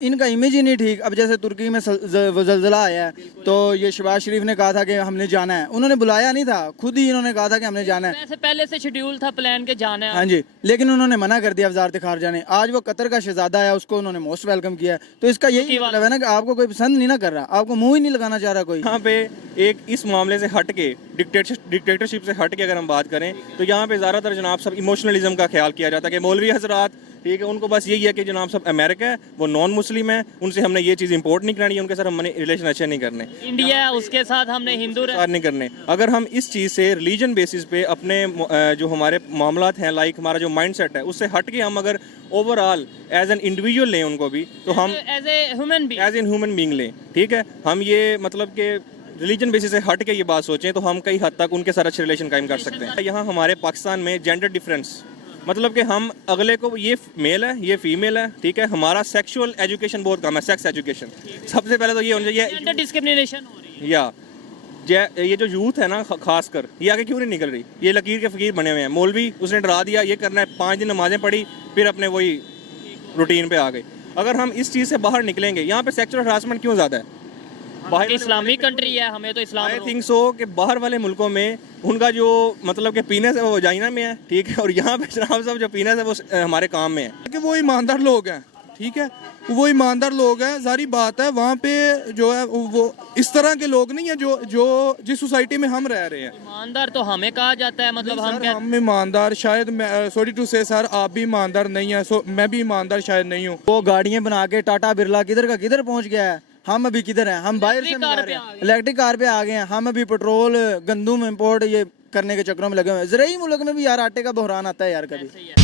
इनका इमेज ही नहीं ठीक। अब जैसे तुर्की में वो जल्जला आया है, तो ये शहबाज शरीफ ने कहा था कि हमने जाना है, उन्होंने बुलाया नहीं था, खुद ही इन्होंने कहा था कि हमने जाना है। वैसे पहले से शेड्यूल था प्लान के जाना है। हाँ जी, लेकिन उन्होंने मना कर दिया वजारत खारजा ने। आज वो कतर का शहजादा है, उसको उन्होंने मोस्ट वेलकम किया है। तो इसका यही मतलब है ना कि आपको कोई पसंद नहीं ना कर रहा, आपको मुंह ही नहीं लगाना चाह रहा कोई। यहाँ पे एक इस मामले से हट के डिक्टेटरशिप से हट के अगर हम बात करें तो यहाँ पे ज़्यादातर जनाब सब इमोशनलिज्म का ख्याल किया जाता है कि मौलवी हजरात, ठीक है, उनको बस यही है कि जनाब सब अमेरिका है, वो नॉन मुस्लिम है, उनसे हमने ये चीज़ इंपोर्ट नहीं करानी है, उनके साथ हमने रिलेशन अच्छे नहीं करने, इंडिया है उसके साथ हमने हिंदू नहीं करने। अगर हम इस चीज़ से रिलीजन बेसिस पे अपने जो हमारे मामलात हैं, लाइक हमारा जो माइंड सेट है, उससे हट के हम अगर ओवरऑल एज एन इंडिविजुअल लें उनको भी, तो हम एज एन ह्यूमन बीइंग लें, ठीक है। हम ये मतलब कि रिलीजन बेसिस से हट के ये बात सोचें तो हम कई हद तक उनके साथ अच्छे रिलेशन कायम कर सकते हैं। यहाँ हमारे पाकिस्तान में जेंडर डिफरेंस मतलब कि हम अगले को, ये मेल है ये फीमेल है, ठीक है, हमारा सेक्सुअल एजुकेशन बहुत कम है, सेक्स एजुकेशन सबसे पहले तो ये होना चाहिए। जेंडर डिस्क्रिमिनेशन हो रही है। या ये जो यूथ है ना खासकर, ये आगे क्यों नहीं निकल रही? ये लकीर के फकीर बने हुए हैं। मौलवी उसने डरा दिया ये करना है, 5 दिन नमाजें पढ़ी, फिर अपने वही रूटीन पे आ गए। अगर हम इस चीज़ से बाहर निकलेंगे, यहाँ पे सेक्सुअल हरासमेंट क्यों ज़्यादा है? बाहर इस्लामिक कंट्री है, हमें तो इस्लाम आई थिंक सो कि बाहर वाले मुल्कों में उनका जो मतलब कि पीनस है वो वजाइना में है, ठीक है, और यहाँ पे जनाब साहब जो पीनस है वो हमारे काम में है कि वो ईमानदार लोग हैं, ठीक है, वो ईमानदार लोग हैं। सारी बात है वहाँ पे जो है वो इस तरह के लोग नहीं है जो जिस सोसाइटी में हम रह रहे हैं। ईमानदार तो हमें कहा जाता है, मतलब हम ईमानदार शायद, सॉरी टू से सर, आप भी ईमानदार नहीं है, सो मैं भी ईमानदार शायद नहीं हूँ। वो गाड़ियाँ बना के टाटा बिरला किधर का किधर पहुँच गया है, हम अभी किधर हैं? हम बाहर से इलेक्ट्रिक कार पे आ गए हैं, हम अभी पेट्रोल गंदुम इंपोर्ट ये करने के चक्रों में लगे हुए हैं। ज़रूरी मुल्क में भी यार आटे का बहरान आता है यार कभी।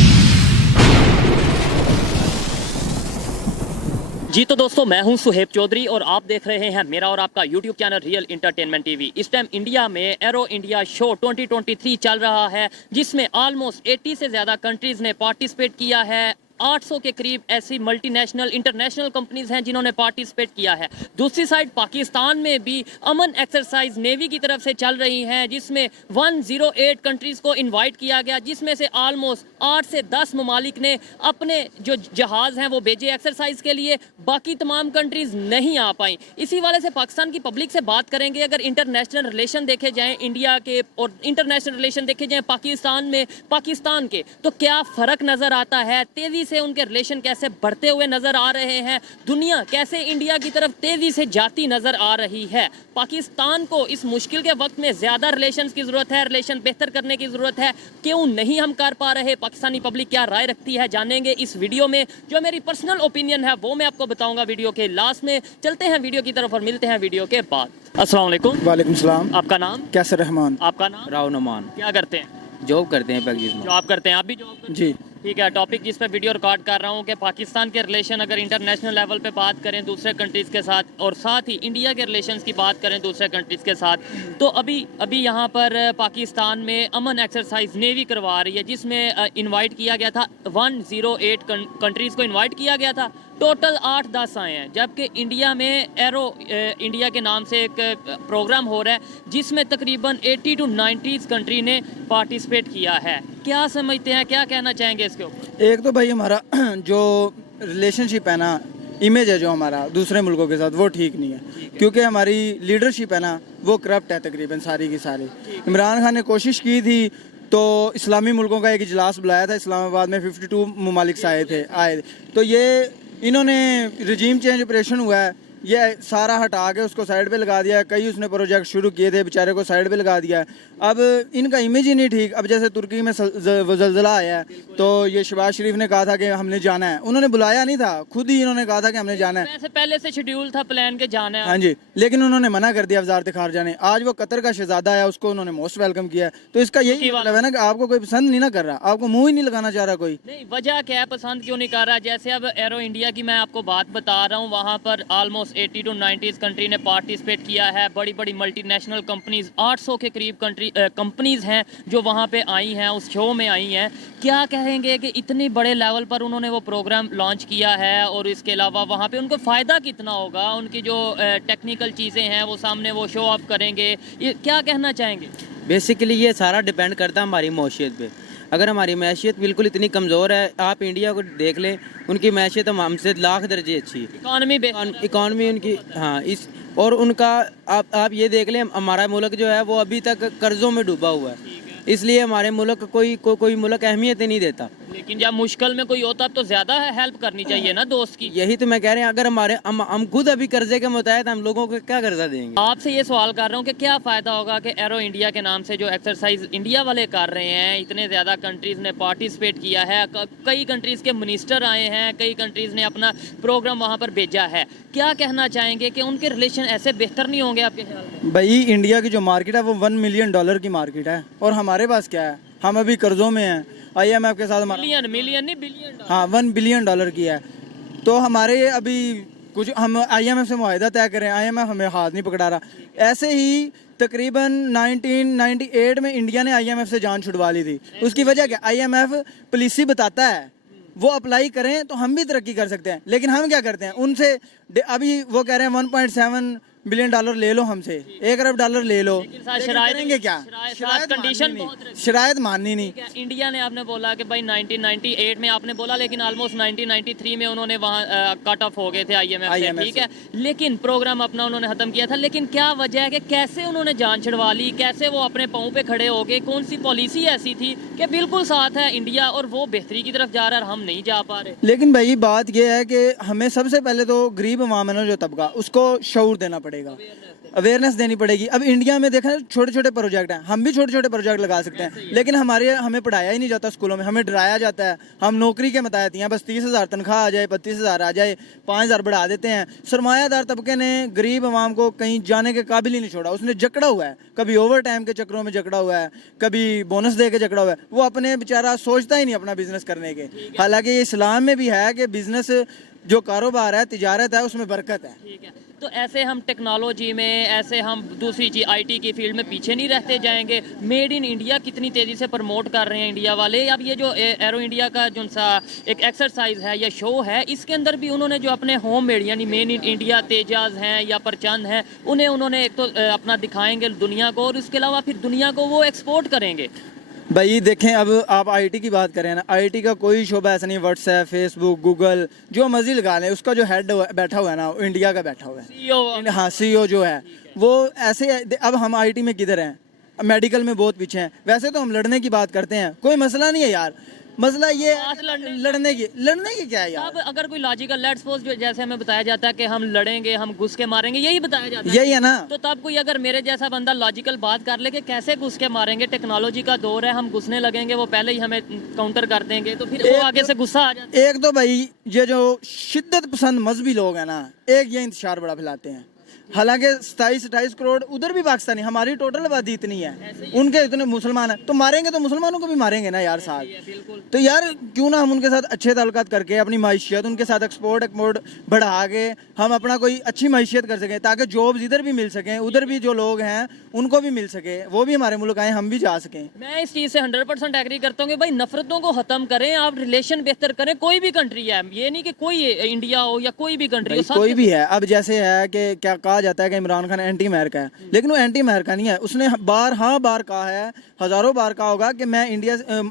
जी तो दोस्तों, मैं हूं सुहेब चौधरी और आप देख रहे हैं मेरा और आपका YouTube channel real entertainment TV. इस टाइम इंडिया में एरो इंडिया शो 2023 चल रहा है, जिसमें ऑलमोस्ट 80 से ज़्यादा कंट्रीज़ ने पार्टिसिपेट किया है। 800 के करीब ऐसी मल्टीनेशनल इंटरनेशनल कंपनीज हैं जिन्होंने पार्टिसिपेट किया है। दूसरी साइड पाकिस्तान में भी अमन एक्सरसाइज नेवी की तरफ से चल रही हैं, जिसमें 108 कंट्रीज को इनवाइट किया गया, जिसमें से ऑलमोस्ट 8 से 10 ममालिक ने अपने जो जहाज़ हैं वो भेजे एक्सरसाइज के लिए। बाकी तमाम कंट्रीज नहीं आ पाई। इसी वाले से पाकिस्तान की पब्लिक से बात करेंगे। अगर इंटरनेशनल रिलेशन देखे जाएँ इंडिया के और इंटरनेशनल रिलेशन देखे जाएँ पाकिस्तान में पाकिस्तान के, तो क्या फ़र्क नज़र आता है? तेज़ी से उनके रिलेशन कैसे बढ़ते हुए नजर आ रहे हैं? दुनिया कैसे इंडिया की तरफ तेजी से जाती नजर आ रही है? पाकिस्तान को इस मुश्किल के वक्त में ज्यादा रिलेशंस की जरूरत है, रिलेशन बेहतर करने की जरूरत है। क्यों नहीं हम कर पा रहे? पाकिस्तानी पब्लिक क्या राय रखती है, जानेंगे इस वीडियो में। जो मेरी पर्सनल ओपिनियन है वो मैं आपको बताऊंगा वीडियो के लास्ट में। चलते हैं वीडियो की तरफ और मिलते हैं वीडियो के बाद। अस्सलाम वालेकुम। वालेकुम सलाम। आपका नाम? कैसर रहमान। आपका नाम? राव नमान। क्या करते हैं? जॉब करते हैं पैकेज में। जॉब करते हैं? आप भी जॉब करते हैं? जी ठीक है। टॉपिक जिस पे वीडियो रिकॉर्ड कर रहा हूँ कि पाकिस्तान के रिलेशन अगर इंटरनेशनल लेवल पे बात करें दूसरे कंट्रीज़ के साथ, और साथ ही इंडिया के रिलेशंस की बात करें दूसरे कंट्रीज़ के साथ, तो अभी यहाँ पर पाकिस्तान में अमन एक्सरसाइज नेवी करवा रही है, जिसमें इनवाइट किया गया था 108 कंट्रीज़ को इनवाइट किया गया था। टोटल 8-10 आए हैं, जबकि इंडिया में एरो इंडिया के नाम से एक प्रोग्राम हो रहा है जिसमें तकरीबन 80 to 90 कंट्री ने पार्टिसिपेट किया है। क्या समझते हैं, क्या कहना चाहेंगे इसके ऊपर? एक तो भाई हमारा जो रिलेशनशिप है ना, इमेज है जो हमारा दूसरे मुल्कों के साथ, वो ठीक नहीं है, क्योंकि हमारी लीडरशिप है ना वो करप्ट है तकरीबन सारी की सारी। इमरान खान ने कोशिश की थी तो इस्लामी मुल्कों का एक इजलास बुलाया था इस्लामाबाद में, 52 ममालिक आए तो ये इन्होंने रजीम चेंज ऑपरेशन हुआ है, ये सारा हटा के उसको साइड पे लगा दिया है। कई उसने प्रोजेक्ट शुरू किए थे, बेचारे को साइड पे लगा दिया है। अब इनका इमेज ही नहीं ठीक। अब जैसे तुर्की में वो जल्जला आया है, तो ये शहबाज शरीफ ने कहा था कि हमने जाना है, उन्होंने बुलाया नहीं था, खुद ही इन्होंने कहा था कि हमने जाना है। वैसे पहले से शेड्यूल था प्लान के जाना है। हाँ जी, लेकिन उन्होंने मना कर दिया वजारत खारजा ने। आज वो कतर का शहजादा है, उसको उन्होंने मोस्ट वेलकम किया है। तो इसका यही मतलब है ना कि आपको कोई पसंद नहीं ना कर रहा, आपको मुंह ही नहीं लगाना चाह रहा कोई। नहीं, वजह क्या है, पसंद क्यों नहीं कर रहा? जैसे अब एरो इंडिया की मैं आपको बात बता रहा हूँ, वहाँ पर ऑलमोस्ट 80 to 90 कंट्री ने पार्टिसिपेट किया है। बड़ी बड़ी मल्टीनेशनल कंपनीज, 800 के करीब कंपनीज हैं जो वहाँ पे आई हैं, उस शो में आई हैं। क्या कहेंगे कि इतनी बड़े लेवल पर उन्होंने वो प्रोग्राम लॉन्च किया है, और इसके अलावा वहाँ पे उनको फ़ायदा कितना होगा? उनकी जो टेक्निकल चीज़ें हैं वो सामने वो शो ऑफ करेंगे, ये क्या कहना चाहेंगे? बेसिकली ये सारा डिपेंड करता है हमारी मौशियत पे। अगर हमारी मैशियत बिल्कुल इतनी कमज़ोर है, आप इंडिया को देख लें, उनकी मैशियत हमसे लाख दर्जे अच्छी है। इकॉनमी उनकी, हाँ, इस और उनका आप ये देख लें, हमारा मुल्क जो है वो अभी तक कर्ज़ों में डूबा हुआ है, इसलिए हमारे मुल्क कोई मुल्क अहमियत ही नहीं देता। लेकिन जब मुश्किल में कोई होता तो ज्यादा हेल्प करनी चाहिए ना दोस्त की। यही तो मैं कह रहे हैं, अगर हम खुद अभी कर्जे के मुताबिक हम लोगों को क्या कर्जा देंगे। आपसे ये सवाल कर रहा हूँ कि क्या फ़ायदा होगा कि एरो इंडिया के नाम से जो एक्सरसाइज इंडिया वाले कर रहे हैं, इतने ज़्यादा कंट्रीज़ ने पार्टिसिपेट किया है, कई कंट्रीज़ के मिनिस्टर आए हैं, कई कंट्रीज़ ने अपना प्रोग्राम वहाँ पर भेजा है, क्या कहना चाहेंगे कि उनके रिलेशन ऐसे बेहतर नहीं होंगे आपके ख्याल में? भाई इंडिया की जो मार्केट है वो $1 मिलियन की मार्केट है, और हमारे पास क्या है, हम अभी कर्जों में हैं। IMF के साथ मिलियन नहीं बिलियन। हाँ, $1 बिलियन की है। तो हमारे अभी कुछ हम IMF से मुआहदा तय करें, IMF हमें हाथ नहीं पकड़ा रहा। ऐसे ही तकरीबन 1998 में इंडिया ने IMF से जान छुड़वा ली थी। उसकी वजह क्या, IMF पॉलिसी बताता है, वो अप्लाई करें तो हम भी तरक्की कर सकते हैं। लेकिन हम क्या करते हैं, उनसे अभी वो कह रहे हैं $1.7 बिलियन ले लो हमसे, $1 अरब ले लो, करेंगे क्या? शरायत माननी नहीं। इंडिया ने आपने बोला कि भाई 1998 में आपने बोला, लेकिन ऑलमोस्ट 1993 में उन्होंने वहाँ कट ऑफ हो गए थे IMF से, ठीक है, लेकिन प्रोग्राम अपना उन्होंने खत्म किया था। लेकिन क्या वजह है कि कैसे उन्होंने जान छुड़वा ली, कैसे वो अपने पाँव पे खड़े हो गए, कौन सी पॉलिसी ऐसी थी कि बिल्कुल साथ है इंडिया और वो बेहतरी की तरफ जा रहा है और हम नहीं जा पा रहे? लेकिन भाई बात यह है कि हमें सबसे पहले तो गरीब अवाम है ना जो तबका, उसको शऊर देना पड़ेगा, अवेयरनेस देनी पड़ेगी। अब इंडिया में देखा छोटे छोटे प्रोजेक्ट हैं, हम भी छोटे छोटे प्रोजेक्ट लगा सकते हैं, लेकिन हमें पढ़ाया ही नहीं जाता स्कूलों में, हमें डराया जाता है। हम नौकरी के मुताबिक हैं, बस 30,000 तनख्वाह आ जाए, 32,000 आ जाए, 5,000 बढ़ा देते हैं। सरमायादार तबके ने गरीब अवाम को कहीं जाने के काबिल ही नहीं छोड़ा, उसने जकड़ा हुआ है, कभी ओवर टाइम के चक्रों में जकड़ा हुआ है, कभी बोनस दे के जकड़ा हुआ है। वो अपने बेचारा सोचता ही नहीं अपना बिजनेस करने के। हालांकि इस्लाम में भी है कि बिजनेस जो कारोबार है, तिजारत है, उसमें बरकत है। ठीक है, तो ऐसे हम टेक्नोलॉजी में, ऐसे हम दूसरी चीज IT की फील्ड में पीछे नहीं रहते जाएंगे। मेड इन इंडिया कितनी तेज़ी से प्रमोट कर रहे हैं इंडिया वाले। अब ये जो एरो इंडिया का जो सा एक एक्सरसाइज है या शो है, इसके अंदर भी उन्होंने जो अपने होम मेड यानी मेड इन इंडिया तेजाज हैं या परचंद हैं, उन्होंने एक तो अपना दिखाएंगे दुनिया को, और उसके अलावा फिर दुनिया को वो एक्सपोर्ट करेंगे। भाई देखें, अब आप IT की बात करें ना, IT का कोई शोबा ऐसा नहीं, व्हाट्सएप, फेसबुक, गूगल, जो मर्जी लगा लें, उसका जो हेड बैठा हुआ है ना, वो इंडिया का बैठा हुआ है, CEO। हाँ, CEO जो है वो ऐसे। अब हम IT में किधर हैं, मेडिकल में बहुत पीछे हैं। वैसे तो हम लड़ने की बात करते हैं, कोई मसला नहीं है यार, मसला ये लड़ने की क्या है यार। अब अगर कोई लॉजिकल, लेट्स सपोज जैसे हमें बताया जाता है कि हम लड़ेंगे, हम घुस के मारेंगे, यही बताया जाता है, यही है ना। तो तब कोई अगर मेरे जैसा बंदा लॉजिकल बात कर ले कि कैसे घुस के मारेंगे, टेक्नोलॉजी का दौर है, हम घुसने लगेंगे, वो पहले ही हमें काउंटर कर देंगे, तो फिर वो आगे से गुस्सा आ जाता है। एक तो भाई ये जो शिद्दत पसंद मजहबी लोग हैं ना, एक ये इंतशार बड़ा फैलाते हैं। हालांकि 27-28 करोड़ उधर भी पाकिस्तानी, हमारी टोटल आबादी इतनी है, उनके इतने मुसलमान हैं, तो मारेंगे तो मुसलमानों को भी मारेंगे ना यार साथ। तो यार क्यों ना हम उनके साथ अच्छे ताल्लुकात करके अपनी माइशियत उनके साथ एक्सपोर्ट बढ़ा के हम अपना कोई अच्छी माइशियत कर सकें, ताकि जॉब्स इधर भी मिल सकें, उधर भी जो लोग हैं उनको भी मिल सके, वो भी हमारे मुल्क आए, हम भी जा सकें। मैं इस चीज़ से 100% एग्री करता हूँ कि भाई नफरतों को ख़त्म करें, आप रिलेशन बेहतर करें। कोई भी कंट्री है, ये नहीं कि कोई इंडिया हो या कोई भी कंट्री हो, कोई भी है। अब जैसे है कि क्या कहा जाता है कि इमरान खान एंटी अमेरिका है, लेकिन वो एंटी अमेरिका नहीं है। उसने बार कहा है, हजारों बार कहा होगा कि मैं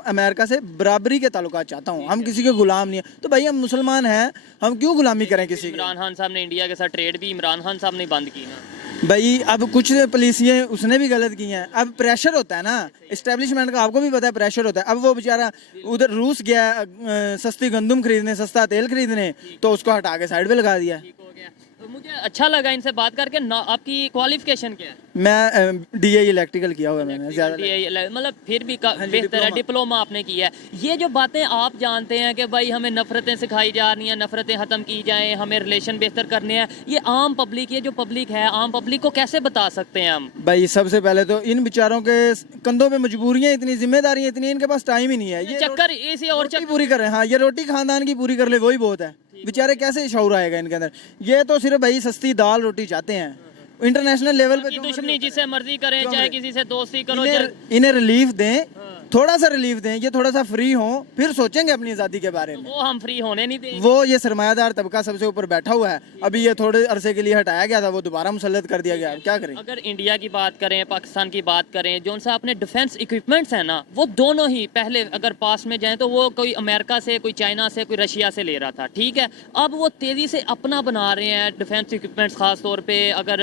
अमेरिका से बराबरी के ताल्लुकात चाहता हूँ, हम किसी के गुलाम नहीं है। तो भाई हम मुसलमान हैं, हम क्यों गुलामी करें किसी की। इमरान खान साहब ने इंडिया के साथ ट्रेड भी इमरान खान साहब ने बंद की ना भाई। अब कुछ पॉलिसियाँ उसने भी गलत की हैं। अब प्रेशर होता है ना इस्टेब्लिशमेंट का, आपको भी पता है प्रेशर होता है। अब वो बेचारा उधर रूस गया सस्ती गंदम खरीदने, सस्ता तेल खरीदने, तो उसको हटा के साइड पे लगा दिया। ठीक हो गया। तो मुझे अच्छा लगा इनसे बात करके। आपकी क्वालिफिकेशन क्या है? मैं DA इलेक्ट्रिकल किया हुआ है मैंने, ज़्यादा मतलब फिर भी बेहतर है, डिप्लोमा आपने किया है। ये जो बातें आप जानते हैं कि भाई हमें नफरतें सिखाई जा रही हैं, नफरतें ख़त्म की जाएं, हमें रिलेशन बेहतर करने हैं, ये आम पब्लिक, ये जो पब्लिक है, आम पब्लिक को कैसे बता सकते हैं हम? भाई सबसे पहले तो इन बेचारों के कंधों पे मजबूरियाँ इतनी, जिम्मेदारियाँ इतनी, इनके पास टाइम ही नहीं है। ये चक्कर इसी और रोटी पूरी कर रहे हैं। हाँ, ये रोटी खानदान की पूरी कर ले वही बहुत है। बेचारे कैसे शऊर आएगा इनके अंदर। ये तो सिर्फ भाई सस्ती दाल रोटी चाहते हैं। इंटरनेशनल लेवल पे दुश्मनी जिसे मर्जी करें, चाहे किसी से दोस्ती करो, इन्हें रिलीफ दें, थोड़ा सा रिलीफ दें, ये थोड़ा सा फ्री हों, फिर सोचेंगे अपनी आज़ादी के बारे में। वो हम फ्री होने नहीं देंगे। वो ये सरमायादार तबका सबसे ऊपर बैठा हुआ है, अभी ये थोड़े अरसे के लिए हटाया गया था, वो दोबारा मुसल्लत कर दिया गया, क्या करें। अगर इंडिया की बात करें, पाकिस्तान की बात करें, जो सा अपने डिफेंस इक्विपमेंट्स हैं ना, वो दोनों ही पहले अगर पास में जाएं तो वो कोई अमेरिका से, कोई चाइना से, कोई रशिया से ले रहा था, ठीक है। अब वो तेज़ी से अपना बना रहे हैं डिफेंस इक्विपमेंट्स, खास तौर पे अगर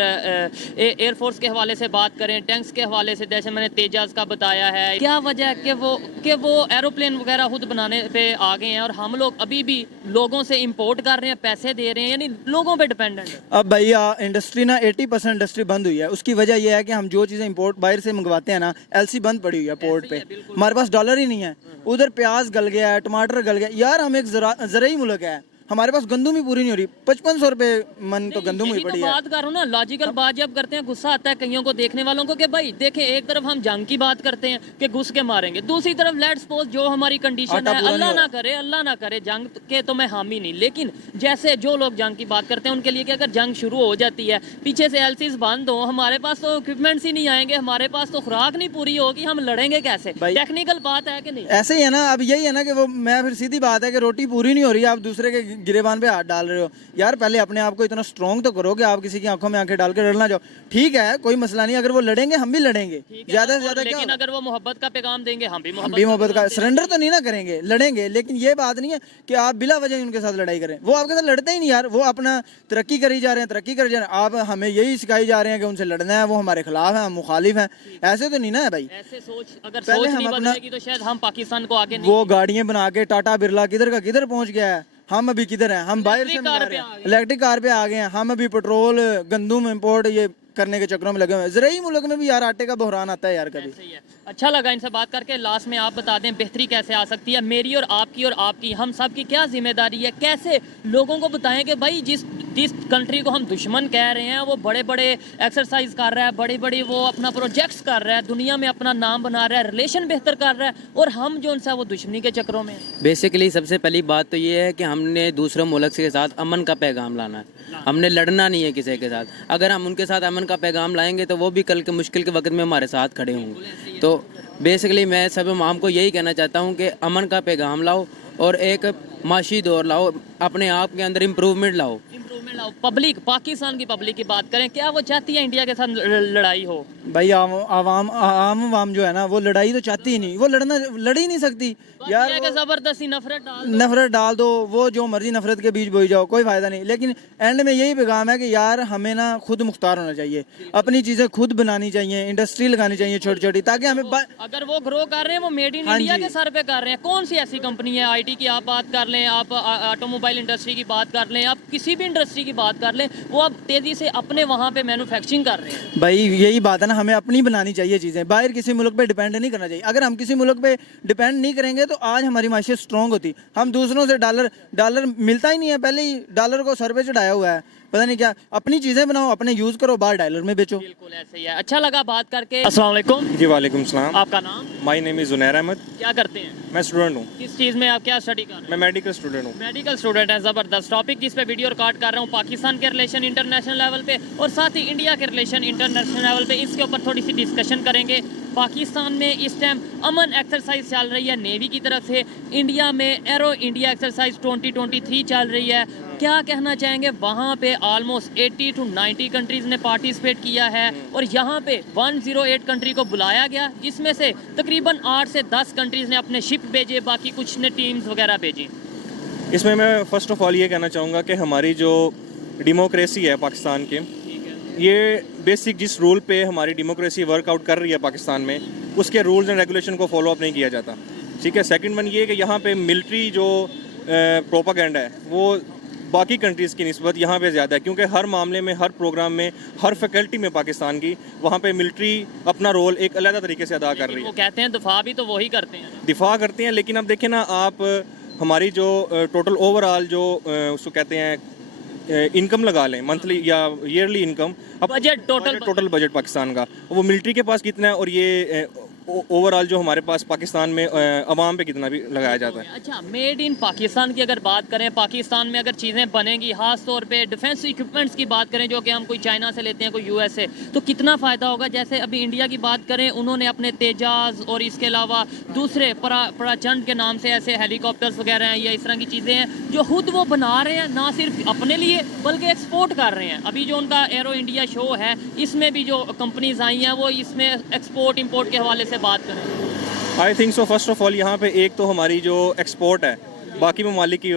एयरफोर्स के हवाले से बात करें, टैंक्स के हवाले से, जैसे मैंने तेजाज का बताया है। क्या वजह है कि वो एरोप्लेन वगैरह खुद बनाने पे आ गए हैं और हम लोग अभी भी लोगों से इंपोर्ट कर रहे हैं, पैसे दे रहे हैं, यानी लोगों पे डिपेंडेंट है। अब भैया इंडस्ट्री ना 80% इंडस्ट्री बंद हुई है। उसकी वजह यह है कि हम जो चीज़ें इंपोर्ट बाहर से मंगवाते हैं ना, एलसी बंद पड़ी हुई है पोर्ट पे, हमारे पास डॉलर ही नहीं है। उधर प्याज गल गया है, टमाटर गल गया। यार हम एक ज़राई मुल्क है, हमारे पास गंदुम ही पूरी नहीं हो रही। 5500 रुपए मन तो गंदुम हुई पड़ी है। बात कर रहा हूँ ना, लॉजिकल बात जब करते हैं गुस्सा आता है कईयों को, देखने वालों को, कि भाई देखें, एक तरफ हम जंग की बात करते हैं कि घुस के मारेंगे, दूसरी तरफ लेट्स सपोज जो हमारी कंडीशन है, अल्लाह ना करे जंग के तो मैं हामी नहीं, लेकिन जैसे जो लोग जंग की बात करते हैं उनके लिए कि अगर जंग शुरू हो जाती है, पीछे से एलसीज बंद हो, हमारे पास तो इक्विपमेंट्स ही नहीं आएंगे, हमारे पास तो खुराक नहीं पूरी होगी, हम लड़ेंगे कैसे? टेक्निकल बात है कि नहीं? ऐसे ही है ना। अब यही है ना कि वो मैं फिर सीधी बात है कि रोटी पूरी नहीं हो रही, आप दूसरे के गिरेबान पे हाथ डाल रहे हो। यार पहले अपने आप को इतना स्ट्रॉन्ग तो करो कि आप किसी की आंखों में आंखें डाल के लड़ना जाओ। ठीक है, कोई मसला नहीं, अगर वो लड़ेंगे हम भी लड़ेंगे, ज्यादा से ज्यादा। लेकिन अगर वो मोहब्बत का पैगाम देंगे, हम भी मोहब्बत का सरेंडर तो नहीं ना करेंगे, लड़ेंगे। लेकिन ये बात नहीं है कि आप बिला वजह उनके साथ लड़ाई करें। वो आपके साथ लड़ते ही नहीं यार, वो अपना तरक्की करी जा रहे हैं, तरक्की करी जा रहे हैं। आप हमें यही सिखाई जा रहे हैं कि उनसे लड़ना है, वो हमारे खिलाफ है, हम मुखालिफ हैं। ऐसे तो नहीं ना है भाई। ऐसे सोच अगर सोच नहीं बदलेगी तो शायद हम पाकिस्तान को आगे नहीं। वो गाड़ियां बना के टाटा बिरला किधर का किधर पहुंच गया है, हम अभी किधर हैं? हम बाहर से इलेक्ट्रिक कार पे आ गए हैं। हम अभी पेट्रोल गंदुम इंपोर्ट ये करने के चक्रों में लगे हुए हैं। ज़राई मुल्क में भी यार आटे का बहरान आता है यार कभी। अच्छा लगा इनसे बात करके। लास्ट में आप बता दें बेहतरी कैसे आ सकती है, मेरी और आपकी हम सब की क्या जिम्मेदारी है? कैसे लोगों को बताएं कि भाई जिस कंट्री को हम दुश्मन कह रहे हैं वो बड़े बड़े एक्सरसाइज कर रहा है, बड़ी बड़ी वो अपना प्रोजेक्ट्स कर रहा है, दुनिया में अपना नाम बना रहा है, रिलेशन बेहतर कर रहा है, और हम जो उनसे वो दुश्मनी के चक्रों में। बेसिकली सबसे पहली बात तो ये है कि हमने दूसरे मुल्क के साथ अमन का पैगाम लाना है, हमने लड़ना नहीं है किसी के साथ। अगर हम उनके साथ अमन का पैगाम लाएंगे तो वो भी कल के मुश्किल के वक्त में हमारे साथ खड़े होंगे। तो बेसिकली मैं सब आम को यही कहना चाहता हूँ कि अमन का पैगाम लाओ और एक माशी दौर लाओ, अपने आप के अंदर इम्प्रूवमेंट लाओ। पब्लिक, पाकिस्तान की पब्लिक की बात करें, क्या वो चाहती है इंडिया के साथ लड़ाई हो? भाई आवाम जो है ना वो लड़ाई तो चाहती ही नहीं, वो लड़ ही नहीं सकती यार। जबरदस्ती नफरत डाल दो, वो जो मर्जी नफरत के बीच बोई जाओ, कोई फायदा नहीं। लेकिन एंड में यही पैगाम है कि यार हमें ना खुद मुख्तार होना चाहिए, अपनी चीजें खुद बनानी चाहिए, इंडस्ट्री लगानी चाहिए छोटी छोटी, ताकि हमें अगर वो ग्रो कर रहे हैं, वो मेड इन इंडिया के सर पे कर रहे हैं। कौन सी ऐसी कंपनी है, आईटी की आप बात कर लें, आप ऑटोमोबाइल इंडस्ट्री की बात कर लें, आप किसी भी इंडस्ट्री की बात कर लें, वो अब तेजी से अपने वहाँ पे मैन्युफैक्चरिंग कर रहे हैं। भाई यही बात है ना, हमें अपनी बनानी चाहिए चीज़ें, बाहर किसी मुल्क पे डिपेंड नहीं करना चाहिए। अगर हम किसी मुल्क पे डिपेंड नहीं करेंगे तो आज हमारी माशियत स्ट्रांग होती। हम दूसरों से डॉलर मिलता ही नहीं है, पहले ही डॉलर को सर पे चढ़ाया हुआ है, पता नहीं क्या। अपनी चीजें बनाओ, अपने यूज करो, बाहर डॉलर में बेचो। बिल्कुल ऐसे ही है। अच्छा लगा बात करके। अस्सलाम वालेकुम। जी वालेकुम सलाम। आपका नाम? My name is जुनैर Ahmad. क्या करते हैं? मैं स्टूडेंट हूँ। किस चीज़ में आप क्या स्टडी कर रहे हैं? मैं मेडिकल स्टूडेंट हूँ। मेडिकल स्टूडेंट है, ज़बरदस्त टॉपिक जिस पे वीडियो रिकॉर्ड कर रहा हूँ, पाकिस्तान के रिलेशन इंटरनेशनल लेवल पे और साथ ही इंडिया के रिलेशन इंटरनेशनल लेवल पे, इसके ऊपर थोड़ी सी डिस्कशन करेंगे। पाकिस्तान में इस टाइम अमन एक्सरसाइज चल रही है नेवी की तरफ से, इंडिया में एरो इंडिया एक्सरसाइज 2023 चल रही है। क्या कहना चाहेंगे? वहाँ पे ऑलमोस्ट 80 to 90 कंट्रीज़ ने पार्टिसिपेट किया है और यहाँ पे 108 कंट्री को बुलाया गया, जिसमें से तकरीबन 8 से 10 कंट्रीज़ ने अपने शिप भेजे, बाकी कुछ ने टीम्स वगैरह भेजी। इसमें मैं फ़र्स्ट ऑफ ऑल ये कहना चाहूँगा कि हमारी जो डेमोक्रेसी है पाकिस्तान की, ये बेसिक जिस रूल पे हमारी डेमोक्रेसी वर्कआउट कर रही है पाकिस्तान में, उसके रूल्स एंड रेगुलेशन को फॉलो अप नहीं किया जाता। ठीक है। सेकंड वन ये कि यहाँ पे मिलिट्री जो प्रोपागेंडा है वो बाकी कंट्रीज़ की निस्बत यहाँ पे ज़्यादा है, क्योंकि हर मामले में, हर प्रोग्राम में, हर फैकल्टी में पाकिस्तान की, वहाँ पे मिलिट्री अपना रोल एक अलग तरीके से अदा कर रही है। वो कहते हैं दिफा भी तो वही करते हैं। दिफा करते हैं, लेकिन अब देखें ना आप, हमारी जो टोटल ओवरऑल जो उसको कहते हैं इनकम लगा लें, मंथली या ईयरली इनकम, अब बजट, टोटल बजट पाकिस्तान का, वो मिलिट्री के पास कितना है और ये ओवरऑल जो हमारे पास पाकिस्तान में अवाम पे कितना भी लगाया जाता है। अच्छा, मेड इन पाकिस्तान की अगर बात करें, पाकिस्तान में अगर चीज़ें बनेंगी, खास तौर पे डिफेंस इक्विपमेंट्स की बात करें जो कि हम कोई चाइना से लेते हैं, कोई यूएस से, तो कितना फ़ायदा होगा? जैसे अभी इंडिया की बात करें, उन्होंने अपने तेजाज और इसके अलावा दूसरे प्रचंड के नाम से ऐसे हेलीकॉप्टर्स वगैरह हैं या इस तरह की चीज़ें हैं जो खुद वो बना रहे हैं, ना सिर्फ अपने लिए बल्कि एक्सपोर्ट कर रहे हैं। अभी जो उनका एरो इंडिया शो है, इसमें भी जो कंपनीज आई हैं वो इसमें एक्सपोर्ट इंपोर्ट के हवाले से बात करें। I think so first of all यहाँ पे एक तो हमारी जो एक्सपोर्ट है बाकी ममालिक की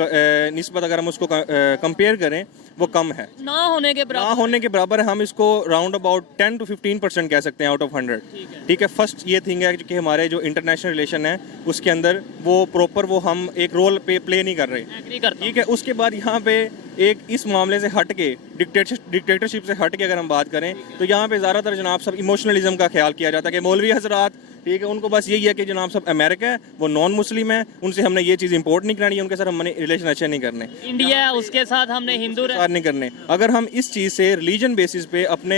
निस्बत अगर हम उसको कंपेयर करें वो कम है, ना होने के बराबर है। हम इसको राउंड अबाउट 10 to 15% कह सकते हैं आउट ऑफ 100। ठीक है, फर्स्ट ये थिंग है कि हमारे जो इंटरनेशनल रिलेशन है उसके अंदर वो प्रॉपर वो हम एक रोल प्ले नहीं कर रहे। ठीक है, उसके बाद यहाँ पे एक इस मामले से हट के डिक्टेटरशिप से हट के अगर हम बात करें तो यहाँ पे ज़्यादातर जनाब सब इमोशनलिज्म का ख्याल किया जाता है कि मौलवी हजरात, ठीक है, उनको बस यही है कि जनाब सब अमेरिका है, वो नॉन मुस्लिम है, उनसे हमने ये चीज़ इंपोर्ट नहीं करानी है, उनके साथ हमने रिलेशन अच्छे नहीं करने, इंडिया है उसके साथ हमने हिंदू नहीं करने। अगर हम इस चीज़ से रिलीजन बेसिस पे अपने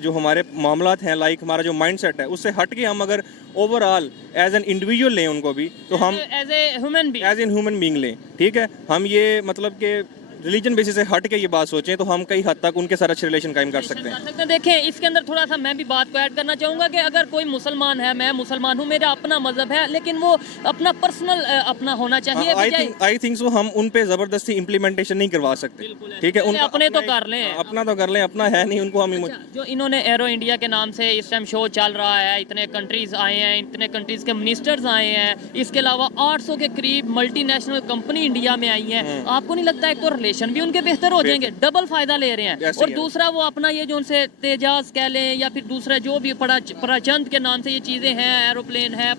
जो हमारे मामलात हैं, लाइक हमारा जो माइंडसेट है, उससे हट के हम अगर ओवरऑल एज एन इंडिविजुअल लें उनको भी, तो हम एज एन ह्यूमन बीइंग लें। ठीक है, हम ये मतलब कि रिलीजन बेसिस से हट के ये बात सोचें तो हम कई हद तक उनके साथ अच्छे रिलेशन कायम कर सकते हैं। देखें, इसके अंदर थोड़ा सा मैं भी बात को ऐड करना चाहूँगा कि अगर कोई मुसलमान है, मैं मुसलमान हूँ, मेरा अपना मजहब है, लेकिन वो अपना पर्सनल अपना होना चाहिए। आई थिंक सो हम उन पे ज़बरदस्ती इम्प्लीमेंटेशन नहीं करवा सकते। ठीक है, उनका अपने तो कर लें, अपना तो कर लें, अपना है नहीं उनको हम जो इन्होंने एरो इंडिया के नाम से इस टाइम शो चल रहा है, इतने कंट्रीज आए हैं, इतने कंट्रीज के मिनिस्टर्स आए हैं, इसके अलावा 800 के करीब मल्टीनेशनल कंपनी इंडिया में आई हैं, आपको नहीं लगता एक तो रिलेशन भी उनके बेहतर हो जाएंगे, डबल फायदा ले रहे हैं? और दूसरा वो अपना ये जो उनसे तेजाज कह लें या फिर दूसरा जो भी प्रचंड के नाम से ये चीज़ें हैं, एरोप्लेन है,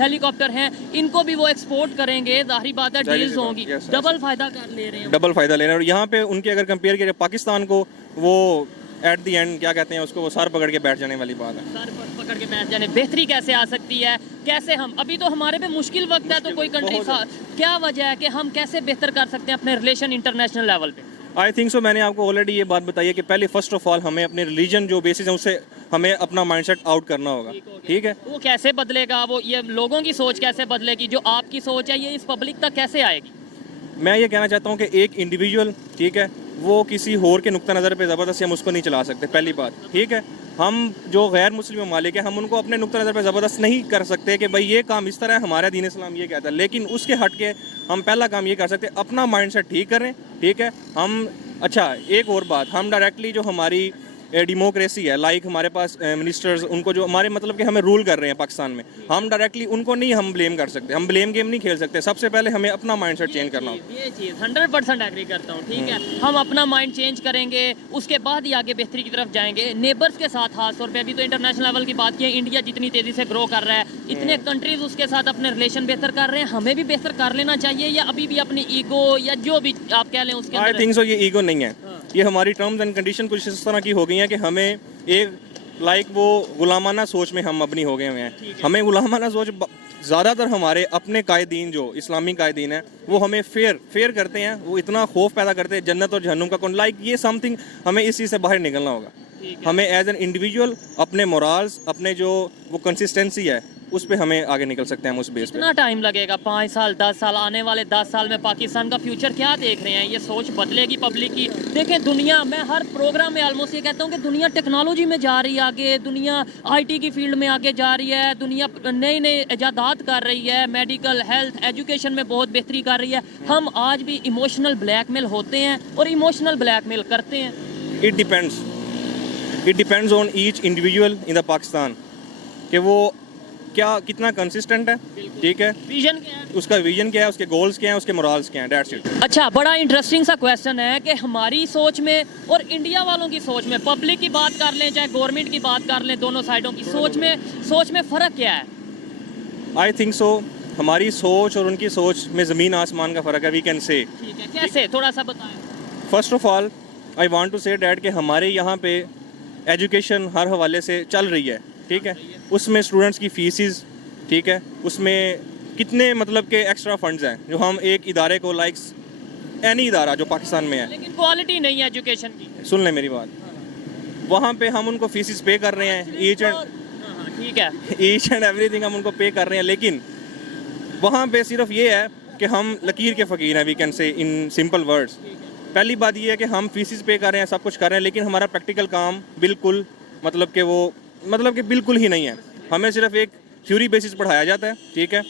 हेलीकॉप्टर हैं, इनको भी वो एक्सपोर्ट करेंगे, जाहिर बात है डील्स होंगी, डबल फायदा कर ले रहे हैं, डबल फायदा ले रहे हैं। और यहाँ पे उनके अगर कंपेयर किया पाकिस्तान को, वो एट दी एंड क्या कहते हैं उसको, वो सर पकड़ के बैठ जाने वाली बात है। सर पकड़ के बैठ जाने, बेहतरी कैसे आ सकती है? कैसे हम, अभी तो हमारे पे मुश्किल वक्त है, तो कोई कंट्री क्या वजह है कि हम कैसे बेहतर कर सकते हैं अपने रिलेशन इंटरनेशनल लेवल पे? आई थिंक सो मैंने आपको ऑलरेडी ये बात बताई है कि पहले फर्स्ट ऑफ ऑल हमें अपने रिलीजन जो बेसिस है उससे हमें अपना माइंडसेट आउट करना होगा। ठीक है, वो कैसे बदलेगा? वो ये लोगों की सोच कैसे बदलेगी? जो आपकी सोच है ये इस पब्लिक तक कैसे आएगी? मैं ये कहना चाहता हूँ कि एक इंडिविजुअल, ठीक है, वो किसी और के नुक्ता नज़र पे ज़बरदस्ती हम उसको नहीं चला सकते, पहली बात। ठीक है, हम जो गैर मुस्लिम ममालिक है हम उनको अपने नुक्ता नज़र पे ज़बरदस्त नहीं कर सकते कि भाई ये काम इस तरह है, हमारा दीन इस्लाम ये कहता है, लेकिन उसके हट के हम पहला काम ये कर सकते हैं, अपना माइंडसेट ठीक करें। ठीक है, हम अच्छा एक और बात, हम डायरेक्टली जो हमारी डेमोक्रेसी है, लाइक हमारे पास मिनिस्टर्स, उनको जो हमारे मतलब कि हमें रूल कर रहे हैं पाकिस्तान में, हम डायरेक्टली उनको नहीं हम ब्लेम कर सकते, हम ब्लेम गेम नहीं खेल सकते। सबसे पहले हमें अपना माइंडसेट चेंज करना होगा। ये चीज़ 100% एग्री करता हूँ। ठीक है, हम अपना माइंड चेंज करेंगे, उसके बाद ही आगे बेहतरी की तरफ जाएंगे। नेबर्स के साथ खास तौर पे, अभी तो इंटरनेशनल लेवल की बात की है, इंडिया जितनी तेज़ी से ग्रो कर रहा है, इतने कंट्रीज उसके साथ अपने रिलेशन बेहतर कर रहे हैं, हमें भी बेहतर कर लेना चाहिए, या अभी भी अपनी ईगो या जो भी आप कह लें उसके आई थिंक सो ये ईगो नहीं है, ये हमारी टर्म्स एंड कंडीशन कुछ इस तरह की हो गई हैं कि हमें एक लाइक वो गुलामाना सोच में हम अपनी हो गए हुए हैं। हमें गुलामाना सोच ज़्यादातर हमारे अपने कायदीन जो इस्लामी कायदीन है वो हमें फेयर करते हैं, वो इतना खौफ पैदा करते हैं जन्नत और जहन्नुम का कौन, लाइक ये समथिंग हमें इस चीज़ से बाहर निकलना होगा। हमें एज एन इंडिविजुअल अपने मोराल्स, अपने जो वो कंसिस्टेंसी है उस पर हमें आगे निकल सकते हैं हम उस बेस पे। कितना टाइम लगेगा? 5 साल, 10 साल, आने वाले 10 साल में पाकिस्तान का फ्यूचर क्या देख रहे हैं? ये सोच बदलेगी पब्लिक की? देखें, दुनिया, मैं हर प्रोग्राम में ऑलमोस्ट ये कहता हूँ कि दुनिया टेक्नोलॉजी में जा रही है आगे, दुनिया आईटी की फील्ड में आगे जा रही है, दुनिया नई नई इजादात कर रही है, मेडिकल, हेल्थ, एजुकेशन में बहुत बेहतरी कर रही है। हम आज भी इमोशनल ब्लैकमेल होते हैं और इमोशनल ब्लैकमेल करते हैं। It depends on each individual in the Pakistan कि वो क्या कितना कंसिस्टेंट है। ठीक है, विजन क्या है, उसका विजन क्या है, उसके गोल्स क्या हैं, उसके मोरल्स क्या हैं, दैट्स इट। अच्छा, बड़ा इंटरेस्टिंग सा क्वेश्चन है कि हमारी सोच में और इंडिया वालों की सोच में, पब्लिक की बात कर लें चाहे गवर्नमेंट की बात कर लें, दोनों साइडों की सोच में फ़र्क क्या है? आई थिंक सो हमारी सोच और उनकी सोच में ज़मीन आसमान का फ़र्क है, वी कैन से। ठीक है, कैसे, थोड़ा सा बताएं। First of all I want to say that कि हमारे यहाँ पे एजुकेशन हर हवाले से चल रही है। ठीक है, उसमें स्टूडेंट्स की फीसिस, ठीक है, उसमें कितने मतलब के एक्स्ट्रा फंड्स हैं जो हम एक इदारे को, लाइक्स एनी इदारा जो पाकिस्तान में है, लेकिन क्वालिटी नहीं है एजुकेशन की। सुन लें मेरी बात, वहाँ पे हम उनको फीसिस पे कर रहे हैं ईच एंड ठीक है। ईच एंड एवरीथिंग हम उनको पे कर रहे हैं, लेकिन वहाँ पे सिर्फ ये है कि हम लकीर के फ़कीर हैं, we can say in simple words. पहली बात ये है कि हम फीसिस पे कर रहे हैं, सब कुछ कर रहे हैं, लेकिन हमारा प्रैक्टिकल काम बिल्कुल मतलब कि बिल्कुल ही नहीं है। हमें सिर्फ एक थ्योरी बेसिस पढ़ाया जाता है, ठीक है।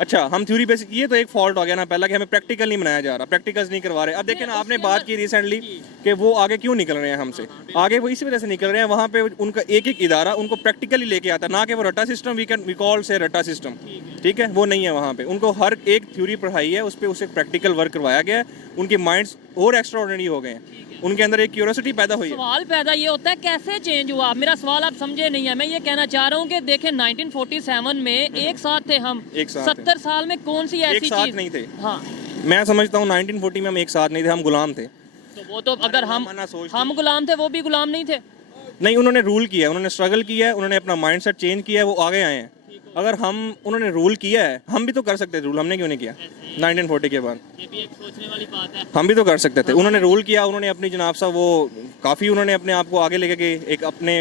अच्छा, हम थ्योरी बेसिस, ये तो एक फॉल्ट हो गया ना पहला कि हमें प्रैक्टिकल नहीं बनाया जा रहा, प्रैक्टिकल्स नहीं करवा रहे। अब देखिए ना, आपने बात की रिसेंटली कि वो आगे क्यों निकल रहे हैं हमसे, आगे वो इसी वजह से निकल रहे हैं, वहाँ पे उनका एक एक इदारा उनको प्रैक्टिकली लेके आता है, ना कि वो रट्टा सिस्टम, वी कॉल से रट्टा सिस्टम, ठीक है, वो नहीं है। वहाँ पे उनको हर एक थ्योरी पढ़ाई है, उस पर उसे प्रैक्टिकल वर्क करवाया गया है, उनके माइंड्स और एक्स्ट्रा ऑर्डिनरी हो गए हैं, उनके अंदर एक क्यूरियोसिटी पैदा हुई है। सवाल पैदा ये होता है कैसे चेंज हुआ, मेरा सवाल आप समझे नहीं है। मैं ये कहना चाह रहा हूँ कि देखें 1947 में एक साथ थे हम, एक साथ थे। 70 साल में कौन सी ऐसी एक साथ चीज नहीं थे। हाँ, मैं समझता हूँ 1940 में हम एक साथ नहीं थे, हम गुलाम थे। तो वो तो अगर हम गुलाम थे, वो भी गुलाम नहीं थे। नहीं, उन्होंने रूल किया है, उन्होंने स्ट्रगल किया है, उन्होंने अपना माइंडसेट चेंज किया है, वो आगे आए हैं। अगर उन्होंने रूल किया है, हम भी तो कर सकते थे रूल, हमने क्यों नहीं किया 1940 के बाद? ये भी एक सोचने वाली बात है। हम भी तो कर सकते थे। उन्होंने रूल किया, उन्होंने अपनी जनाब साहब वो काफ़ी उन्होंने अपने आप को आगे लेके गए, एक अपने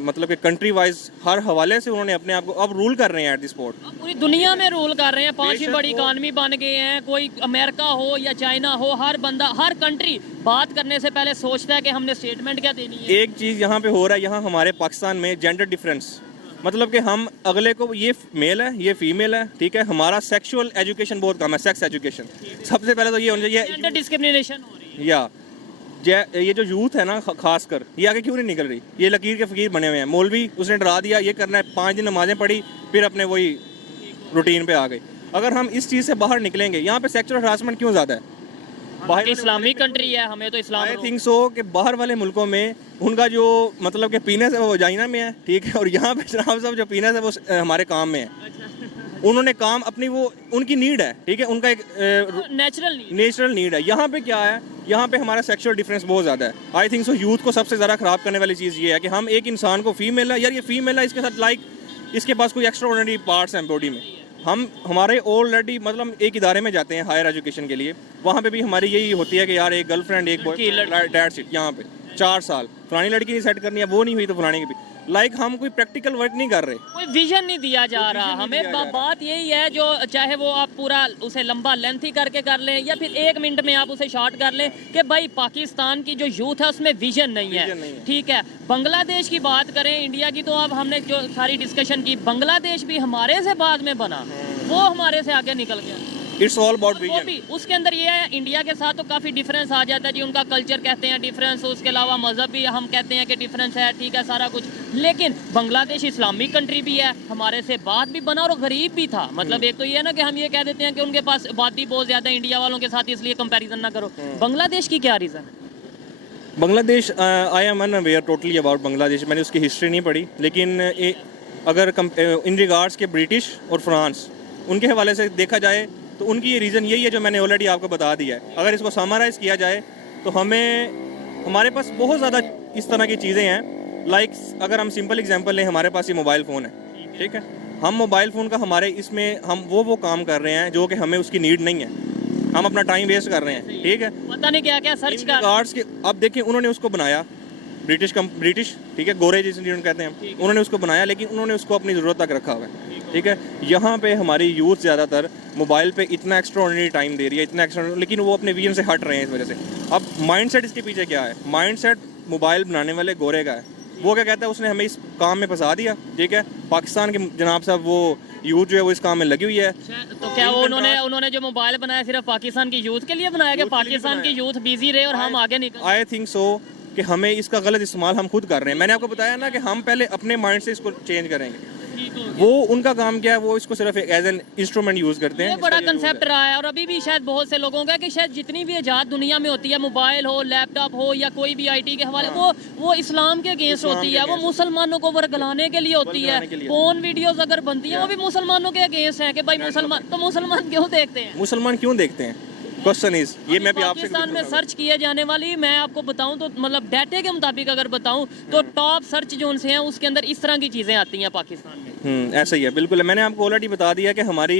मतलब कि कंट्री वाइज हर हवाले से उन्होंने अपने आप को अब रूल कर रहे हैं एट द स्पॉट। अब पूरी दुनिया में रूल कर रहे हैं, 5वीं बेशक बड़ी इकानमी बन गए हैं। कोई अमेरिका हो या चाइना हो, हर बंदा, हर कंट्री बात करने से पहले सोचता है कि हमने स्टेटमेंट क्या देनी है। एक चीज़ यहाँ पे हो रहा है, यहाँ हमारे पाकिस्तान में जेंडर डिफरेंस, मतलब कि हम अगले को, ये मेल है, ये फीमेल है, ठीक है, हमारा सेक्सुअल एजुकेशन बहुत कम है, सेक्स एजुकेशन सबसे पहले तो ये होना चाहिए। जेंडर डिस्क्रिमिनेशन हो रही है। या ये जो यूथ है ना, खासकर ये आगे क्यों नहीं निकल रही? ये लकीर के फ़कीर बने हुए हैं। मौलवी उसने डरा दिया, ये करना है, 5 दिन नमाजें पढ़ी, फिर अपने वही रूटीन पे आ गए। अगर हम इस चीज़ से बाहर निकलेंगे, यहाँ पे सेक्सुअल हरासमेंट क्यों ज़्यादा है? बाहर इस्लामिक कंट्री है, हमें तो इस्लाम आई थिंक सो कि बाहर वाले मुल्कों में उनका जो मतलब कि पीनस है वो वजाइना में है, ठीक है, और यहाँ पे जनाब साहब जो पीनस है वो हमारे काम में है। उन्होंने काम अपनी वो उनकी नीड है, ठीक है, उनका एक नेचुरल नीड है। यहाँ पे क्या है, यहाँ पे हमारा सेक्सुअल डिफरेंस बहुत ज़्यादा है। आई थिंक सो यूथ को सबसे ज़्यादा ख़राब करने वाली चीज़ ये है कि हम एक इंसान को फीमेल है, यार ये फीमेल है, इसके साथ इसके पास कोई एक्स्ट्रा ऑर्डिनरी पार्ट्स हैं बॉडी में। हमारे ऑलरेडी मतलब एक इदारे में जाते हैं हायर एजुकेशन के लिए, वहाँ पे भी हमारी यही होती है कि यार एक गर्लफ्रेंड, एक बॉय, डैट सिट, यहाँ पे 4 साल फलानी लड़की नहीं सेट करनी है, वो नहीं हुई तो फलानी की भी। हम कोई प्रैक्टिकल वर्क नहीं कर रहे, कोई विजन नहीं दिया जा रहा हमें। बात यही है, जो चाहे वो आप पूरा उसे लंबा लेंथ ही करके कर लें या फिर 1 मिनट में आप उसे शॉर्ट कर लें, कि भाई पाकिस्तान की जो यूथ है उसमें विजन नहीं है, ठीक है। बांग्लादेश की बात करें, इंडिया की तो अब हमने जो सारी डिस्कशन की, बांग्लादेश भी हमारे से बाद में बना, वो हमारे से आगे निकल गया। It's all about vision. उसके अंदर ये है, इंडिया के साथ तो काफ़ी डिफरेंस आ जाता है जी। उनका कल्चर कहते हैं डिफरेंस, उसके अलावा मज़हब भी हम कहते हैं कि डिफरेंस है, ठीक है, सारा कुछ। लेकिन बांग्लादेश इस्लामिक कंट्री भी है, हमारे से बाद भी बना और गरीब भी था। मतलब एक तो ये है ना कि हम ये कह देते हैं कि उनके पास आबादी बहुत ज़्यादा है इंडिया वालों के साथ, इसलिए कंपेरिजन ना करो। बांग्लादेश की क्या रीज़न है? Bangladesh, I am unaware totally about Bangladesh, मैंने उसकी हिस्ट्री नहीं पढ़ी, लेकिन अगर इन रिगार्ड्स के ब्रिटिश और फ्रांस, उनके हवाले से देखा जाए तो उनकी ये रीज़न यही है जो मैंने ऑलरेडी आपको बता दिया है। अगर इसको समराइज़ किया जाए तो हमारे पास बहुत ज़्यादा इस तरह की चीज़ें हैं। अगर हम सिंपल एग्जांपल लें, हमारे पास ये मोबाइल फ़ोन है, ठीक है, हम मोबाइल फ़ोन का हमारे इसमें हम वो काम कर रहे हैं जो कि हमें उसकी नीड नहीं है, हम अपना टाइम वेस्ट कर रहे हैं, ठीक है, पता नहीं क्या क्या सर्च कर। अब देखिए, उन्होंने उसको बनाया, ब्रिटिश, ठीक है, गोरे जिसे कहते हैं, उन्होंने उसको बनाया, लेकिन उन्होंने उसको अपनी ज़रूरत तक रखा हुआ है, ठीक है। यहाँ पे हमारी यूथ ज़्यादातर मोबाइल पे इतना एक्स्ट्राऑर्डिनरी टाइम दे रही है, इतना एक्स्ट्रा, लेकिन वो अपने विजन से हट रहे हैं इस वजह से। अब माइंडसेट इसके पीछे क्या है? माइंडसेट मोबाइल बनाने वाले गोरे का है। वो क्या कहता है, उसने हमें इस काम में फंसा दिया, ठीक है। पाकिस्तान के जनाब साहब वो यूथ जो है वो इस काम में लगी हुई है। तो क्या वो उन्होंने जो मोबाइल बनाया सिर्फ पाकिस्तान की यूथ के लिए बनाया, कि पाकिस्तान की यूथ बिजी रहे और हम आगे निकल? आई थिंक सो कि हमें इसका गलत इस्तेमाल हम खुद कर रहे हैं। मैंने आपको बताया ना कि हम पहले अपने माइंड से इसको चेंज करेंगे। वो उनका काम क्या है, वो इसको सिर्फ एज एन इंस्ट्रूमेंट यूज करते हैं। ये बड़ा कंसेप्ट रहा है और अभी भी शायद बहुत से लोगों का कि शायद जितनी भी इजाद दुनिया में होती है, मोबाइल हो, लैपटॉप हो या कोई भी आईटी के हवाले, वो इस्लाम के अगेंस्ट होती है, वो मुसलमानों को वर्गलाने के लिए होती है। फोन वीडियोस अगर बनती हैं वो भी मुसलमानों के अगेंस्ट हैं कि भाई मुसलमान क्यों देखते हैं? मुसलमान क्यों देखते हैं? क्वेश्चन इज ये मैं भी आपसे पाकिस्तान में सर्च किए जाने वाली, मैं आपको बताऊं तो मतलब डाटे के मुताबिक अगर बताऊं तो टॉप सर्च जोन से हैं उसके अंदर इस तरह की चीजें आती हैं पाकिस्तान में। ऐसा ही है, बिल्कुल। मैंने आपको ऑलरेडी बता दिया कि हमारी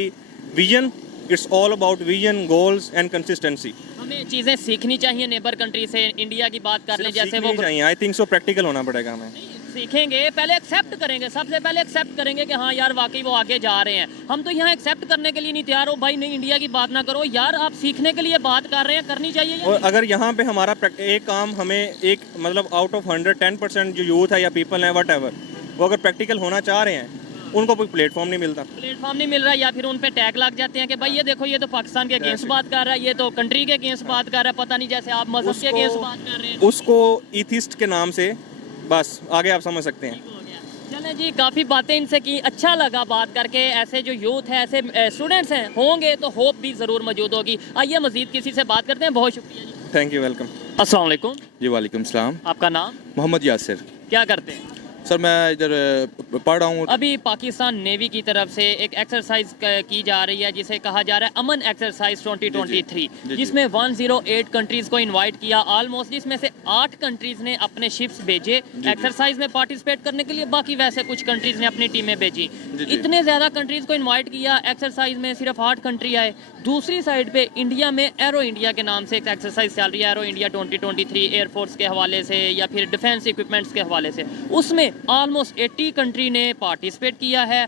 vision, it's all about vision, goals and consistency. हमें चीजें सीखनी चाहिए नेबर कंट्री से। इंडिया की बात कर लें, जैसे वो चाहिए, आई थिंक सो प्रैक्टिकल होना पड़ेगा हमें। सीखेंगे, पहले एक्सेप्ट करेंगे, सबसे पहले एक्सेप्ट करेंगे कि हाँ यार वाकई वो आगे जा रहे हैं। हम तो यहाँ एक्सेप्ट करने के लिए नहीं तैयार हो, भाई नहीं इंडिया की बात ना करो यार, आप सीखने के लिए बात कर रहे हैं, करनी चाहिए या और नहीं? अगर यहाँ पे हमारा एक काम हमें एक मतलब आउट ऑफ 100 10% जो यूथ है या पीपल है वट एवर, वो अगर प्रैक्टिकल होना चाह रहे हैं, उनको कोई प्लेटफॉर्म नहीं मिलता। प्लेटफॉर्म नहीं मिल रहा, या फिर उन पे टैग लग जाते हैं कि भाई ये देखो ये तो पाकिस्तान के अगेंस्ट बात कर रहा है, ये तो कंट्री के अगेंस्ट बात कर रहा है, पता नहीं जैसे आप मजहब के अगेंस्ट बात कर रहे हैं। उसको ईथिस्ट के नाम से बस आगे आप समझ सकते हैं। चलें जी, काफ़ी बातें इनसे की, अच्छा लगा बात करके। ऐसे जो यूथ है, ऐसे स्टूडेंट्स हैं, होंगे तो होप भी ज़रूर मौजूद होगी। आइए मजीद किसी से बात करते हैं। बहुत शुक्रिया जी। Thank you, welcome. अस्सलाम वालेकुम। जी वालेकुम सलाम। आपका नाम? मोहम्मद यासिर। क्या करते हैं? सर मैं इधर पढ़ रहा हूँ। अभी पाकिस्तान नेवी की तरफ से एक एक्सरसाइज की जा रही है जिसे कहा जा रहा है अमन एक्सरसाइज 2023, जिसमें 108 कंट्रीज को इनवाइट किया ऑलमोस्ट, जिसमें से 8 कंट्रीज ने अपने शिप्स भेजे एक्सरसाइज में पार्टिसिपेट करने के लिए, बाकी वैसे कुछ कंट्रीज ने अपनी टीमें भेजी। इतने ज्यादा कंट्रीज को इन्वाइट किया, एक्सरसाइज में सिर्फ 8 कंट्री आए। दूसरी साइड पे इंडिया में एरो इंडिया के नाम से एक एक्सरसाइज चल रही है, एरो इंडिया 2023, एयरफोर्स के हवाले से या फिर डिफेंस इक्विपमेंट्स के हवाले से। उसमें ऑलमोस्ट 80 कंट्री ने पार्टिसिपेट किया है।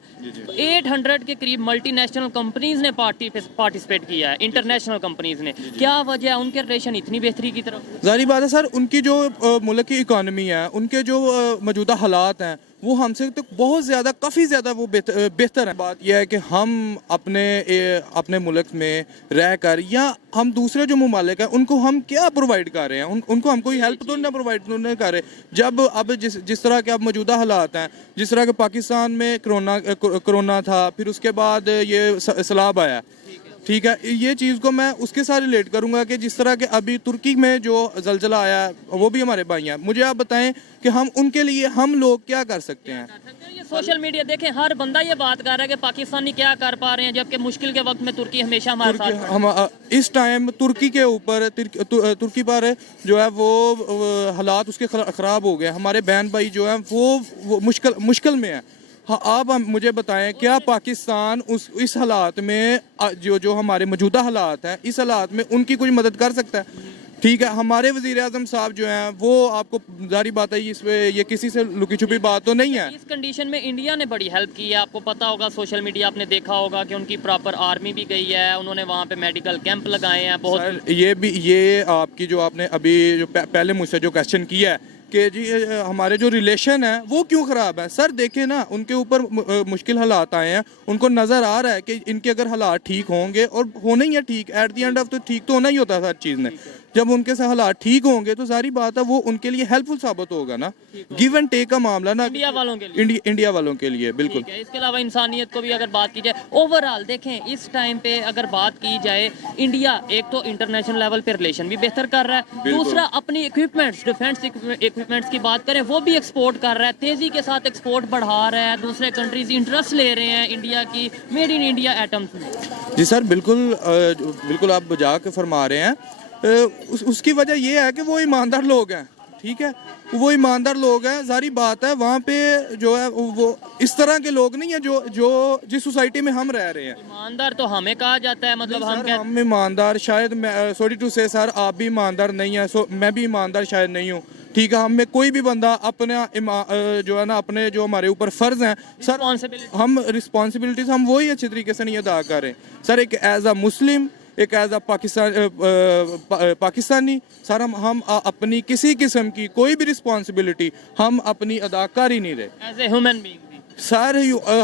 800 के करीब मल्टीनेशनल कंपनीज ने पार्टिसिपेट किया है, इंटरनेशनल कंपनीज ने। क्या वजह है उनके रिलेशन इतनी बेहतरी की तरफ? जारी बात है सर, उनकी जो मुल्क की इकॉनमी है, उनके जो मौजूदा हालात हैं, वो हमसे तो बहुत ज़्यादा, काफ़ी ज़्यादा वो बेहतर है। बात यह है कि हम अपने मुल्क में रह कर या हम दूसरे जो ममालिक हैं उनको हम क्या प्रोवाइड कर रहे हैं, उनको हम कोई हेल्प तो ना प्रोवाइड नहीं कर रहे। जब अब जिस तरह के अब मौजूदा हालात हैं, जिस तरह के पाकिस्तान में कोरोना था, फिर उसके बाद ये सैलाब आया, ठीक है, ये चीज़ को मैं उसके साथ रिलेट करूंगा कि जिस तरह के अभी तुर्की में जो जलजला आया, वो भी हमारे भाई हैं। मुझे आप बताएं कि हम उनके लिए हम लोग क्या कर सकते हैं। ये सोशल मीडिया देखें, हर बंदा ये बात कर रहा है कि पाकिस्तानी क्या कर पा रहे हैं, जबकि मुश्किल के वक्त में तुर्की हमेशा हमारे साथ। हम इस टाइम तुर्की के ऊपर तुर्की पर जो है वो हालात उसके ख़राब हो गए। हमारे बहन भाई जो है वो मुश्किल में है। हाँ, आप मुझे बताएं क्या पाकिस्तान इस हालात में जो हमारे मौजूदा हालात हैं, इस हालात में उनकी कुछ मदद कर सकता है? ठीक है, हमारे वज़ीर आज़म साहब जो हैं वो, आपको जारी बात है, इसमें ये किसी से लुकी छुपी बात तो नहीं है। इस कंडीशन में इंडिया ने बड़ी हेल्प की है। आपको पता होगा, सोशल मीडिया आपने देखा होगा कि उनकी प्रॉपर आर्मी भी गई है, उन्होंने वहाँ पे मेडिकल कैंप लगाए हैं। बहुत ये आपकी जो आपने अभी जो पहले मुझसे जो क्वेश्चन किया है कि जी हमारे जो रिलेशन है वो क्यों ख़राब है, सर देखें ना, उनके ऊपर मुश्किल हालात आए हैं, उनको नज़र आ रहा है कि इनके अगर हालात ठीक होंगे, और होने ही है ठीक, एट दी एंड ऑफ तो ठीक तो होना ही होता है हर चीज़ में। जब उनके से हालात ठीक होंगे तो सारी बात है वो उनके लिए हेल्पफुल साबित होगा ना। गिव एंड टेक का मामला ना इंडिया वालों के लिए, इंडिया वालों के लिए बिल्कुल। ठीक है। इसके अलावा इंसानियत को भी अगर बात की जाए, ओवरऑल देखें इस टाइम पे अगर बात की जाए, इंडिया एक तो इंटरनेशनल लेवल पे रिलेशन भी बेहतर कर रहा है, दूसरा अपनी इक्विपमेंट्स, डिफेंस इक्विपमेंट्स की बात करें, वो भी एक्सपोर्ट कर रहा है, तेजी के साथ एक्सपोर्ट बढ़ा रहा है। दूसरे कंट्रीज इंटरेस्ट ले रहे हैं इंडिया की मेड इन इंडिया एटम्स में। जी सर, बिल्कुल आप बजा के फरमा रहे हैं। उसकी वजह ये है कि वो ईमानदार लोग हैं, ठीक है, वो ईमानदार लोग हैं। सारी बात है वहाँ पे जो है वो इस तरह के लोग नहीं है जो जिस सोसाइटी में हम रह रहे हैं। ईमानदार तो हमें कहा जाता है, मतलब हम ईमानदार, शायद सॉरी टू से सर, आप भी ईमानदार नहीं है, मैं भी ईमानदार शायद नहीं हूँ, ठीक है। हम में कोई भी बंदा अपना जो है ना, अपने जो हमारे ऊपर फ़र्ज हैं सर, हम रिस्पॉन्सिबिलिटीज हम वही अच्छे तरीके से नहीं अदा कर रहे सर। एक एज अ मुस्लिम, एक एज अ पाकिस्तानी सर, हम अपनी किसी किस्म की कोई भी रिस्पॉन्सिबिलिटी हम अपनी अदा कर ही नहीं रहे as a human being sir.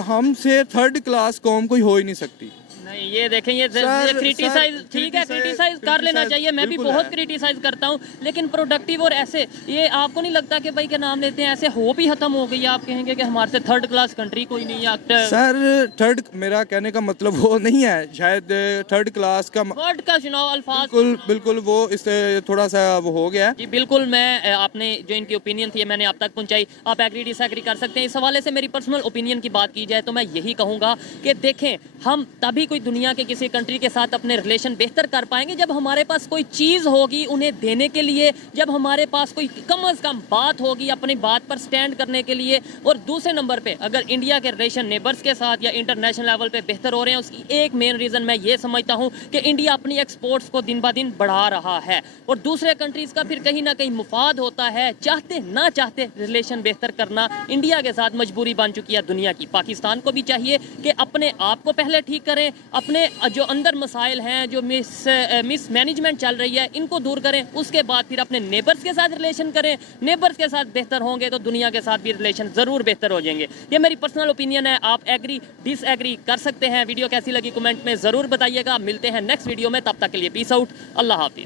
हमसे थर्ड क्लास कौम कोई हो ही नहीं सकती। नहीं, ये देखें, ये क्रिटिसाइज, ठीक है, क्रिटिसाइज कर लेना चाहिए, मैं भी बहुत क्रिटिसाइज करता हूँ, लेकिन प्रोडक्टिव और ऐसे, ये आपको नहीं लगता कि भाई के नाम लेते हैं ऐसे हो भी खत्म हो गई? आप कहेंगे कि हमारे से थर्ड क्लास कंट्री कोई नहीं है सर। मेरा कहने का मतलब वो नहीं है, शायद थर्ड क्लास का वर्ड का चुनाव अल्फाज बिल्कुल वो इससे थोड़ा सा वो हो गया जी। बिल्कुल, मैं आपने जो इनकी ओपिनियन थी मैंने आप तक पहुंचाई, आप एग्री डिसएग्री कर सकते हैं। इस हवाले से मेरी पर्सनल ओपिनियन की बात की जाए तो मैं यही कहूँगा कि देखें, हम तभी कोई कोई दुनिया के किसी कंट्री के साथ अपने रिलेशन बेहतर कर पाएंगे जब हमारे पास कोई चीज़ होगी उन्हें देने के लिए, जब हमारे पास कोई कम अज़ कम बात होगी अपनी बात पर स्टैंड करने के लिए। और दूसरे नंबर पे अगर इंडिया के रिलेशन नेबर्स के साथ या इंटरनेशनल लेवल पे बेहतर हो रहे हैं, उसकी एक मेन रीज़न मैं ये समझता हूँ कि इंडिया अपनी एक्सपोर्ट्स को दिन ब दिन बढ़ा रहा है और दूसरे कंट्रीज़ का फिर कहीं ना कहीं मुफाद होता है। चाहते ना चाहते रिलेशन बेहतर करना इंडिया के साथ मजबूरी बन चुकी है दुनिया की। पाकिस्तान को भी चाहिए कि अपने आप को पहले ठीक करें, अपने जो अंदर मसाइल हैं, जो मिस मैनेजमेंट चल रही है, इनको दूर करें, उसके बाद फिर अपने नेबर्स के साथ रिलेशन करें। नेबर्स के साथ बेहतर होंगे तो दुनिया के साथ भी रिलेशन ज़रूर बेहतर हो जाएंगे। ये मेरी पर्सनल ओपिनियन है, आप एग्री डिसएग्री कर सकते हैं। वीडियो कैसी लगी कमेंट में ज़रूर बताइएगा। मिलते हैं नेक्स्ट वीडियो में, तब तक के लिए पीस आउट, अल्लाह हाफिज़।